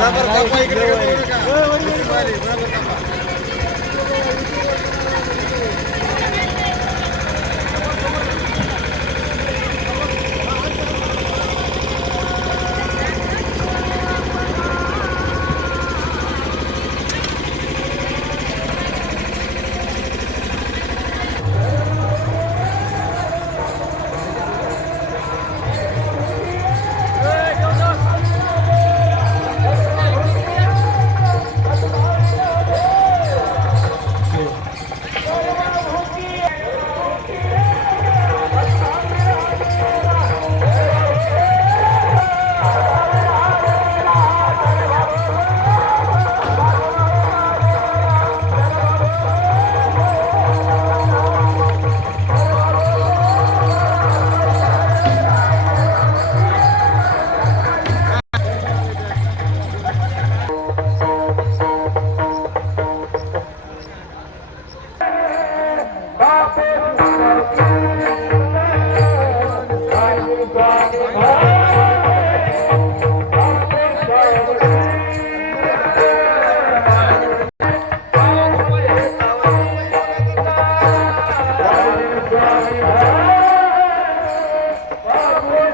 बराबर कापा इकडे बराबर कापा